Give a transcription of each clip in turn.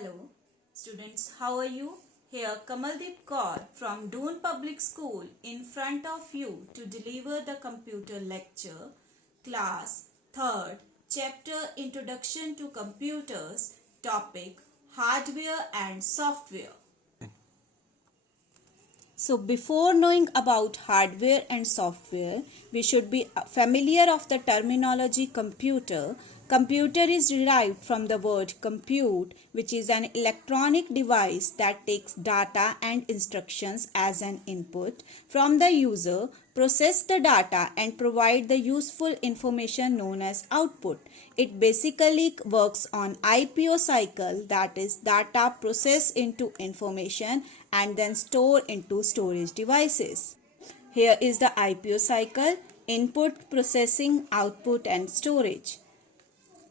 Hello, students, how are you? Here Kamaldeep Kaur from Doon Public School in front of you to deliver the computer lecture, class 3rd, chapter Introduction to Computers, topic Hardware and Software. So before knowing about hardware and software, we should be familiar of the terminology computer. Computer is derived from the word compute, which is an electronic device that takes data and instructions as an input from the user, process the data and provide the useful information known as output. It basically works on IPO cycle, that is data processed into information and then stored into storage devices. Here is the IPO cycle: input, processing, output and storage.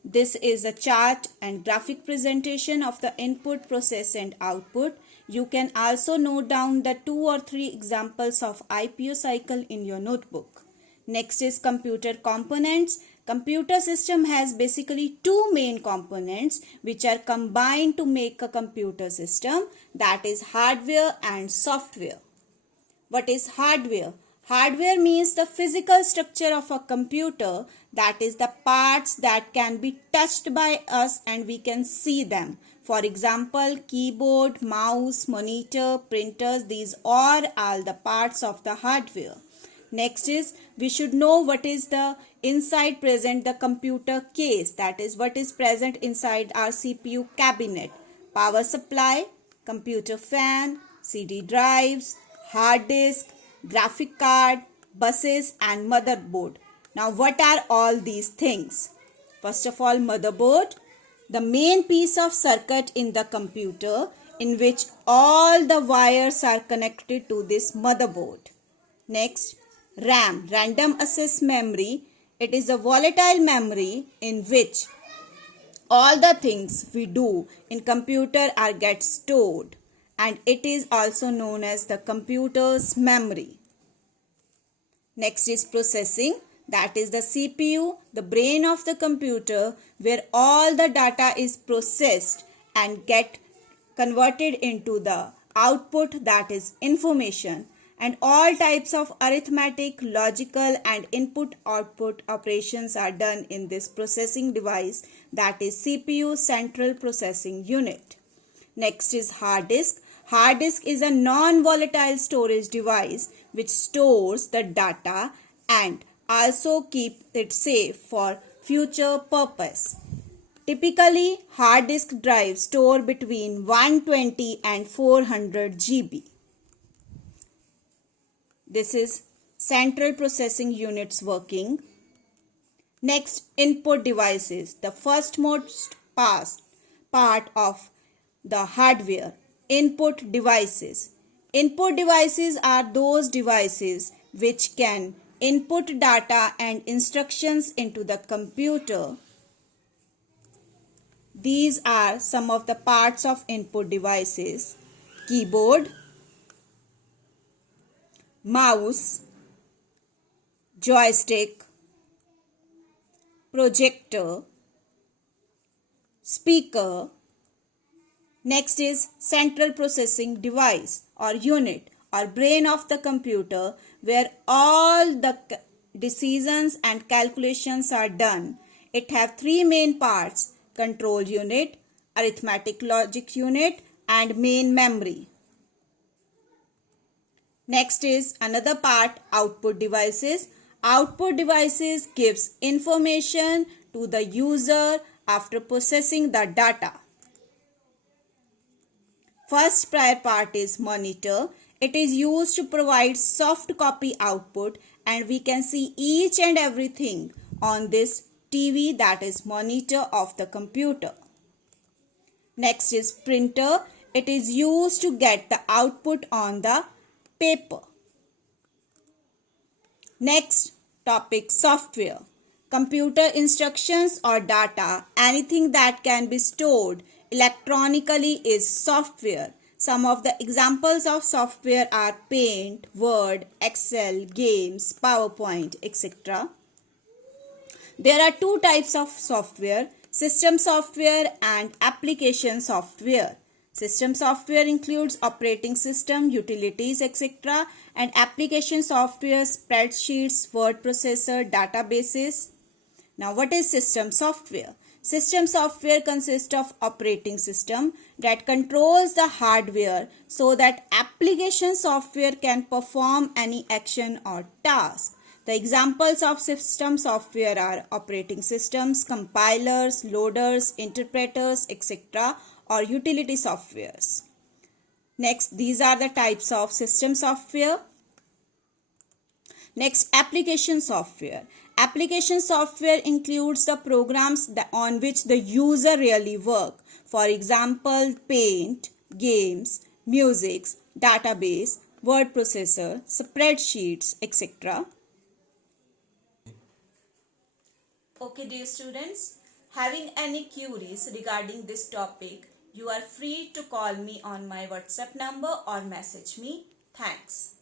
This is a chart and graphic presentation of the input, process and output. You can also note down the 2 or 3 examples of IPO cycle in your notebook. Next is computer components. Computer system has basically 2 main components which are combined to make a computer system, that is hardware and software. What is hardware? Hardware means the physical structure of a computer, that is the parts that can be touched by us and we can see them. For example, keyboard, mouse, monitor, printers, these are all the parts of the hardware. Next is we should know what is the inside present the computer case, that is what is present inside our CPU cabinet. Power supply, computer fan, CD drives, hard disk, graphic card, buses and motherboard. Now what are all these things? First of all, motherboard, the main piece of circuit in the computer in which all the wires are connected to this motherboard. Next, RAM, random access memory. It is a volatile memory in which all the things we do in computer are get stored, and it is also known as the computer's memory. Next is processing, that is the CPU, the brain of the computer, where all the data is processed and get converted into the output, that is information. And all types of arithmetic, logical and input-output operations are done in this processing device, that is CPU, Central Processing Unit. Next is hard disk. Hard disk is a non-volatile storage device which stores the data and also keep it safe for future purpose. Typically, hard disk drives store between 120 and 400 GB. This is Central Processing Units working. Next, input devices, the firstmost part of the hardware. Input devices. Input devices are those devices which can input data and instructions into the computer. These are some of the parts of input devices: keyboard, mouse, joystick, projector, speaker. Next is central processing device or unit or brain of the computer, where all the decisions and calculations are done. It have 3 main parts: control unit, arithmetic logic unit and main memory. Next is another part, output devices. Output devices gives information to the user after processing the data. First prior part is monitor. It is used to provide soft copy output and we can see each and everything on this TV, that is monitor of the computer. Next is printer. It is used to get the output on the paper. Next topic, software. Computer instructions or data, anything that can be stored electronically is software. Some of the examples of software are Paint, Word, Excel, games, PowerPoint, etc. There are 2 types of software: System software and application software. System software includes operating system, utilities, etc. and application software, spreadsheets, word processor, databases. Now, what is system software? System software consists of operating system that controls the hardware so that application software can perform any action or task. The examples of system software are operating systems, compilers, loaders, interpreters, etc. or utility softwares. Next, these are the types of system software. Next, application software. Application software includes the programs on which the user really work. For example, Paint, games, music, database, word processor, spreadsheets, etc. Okay, dear students, having any queries regarding this topic, you are free to call me on my WhatsApp number or message me. Thanks.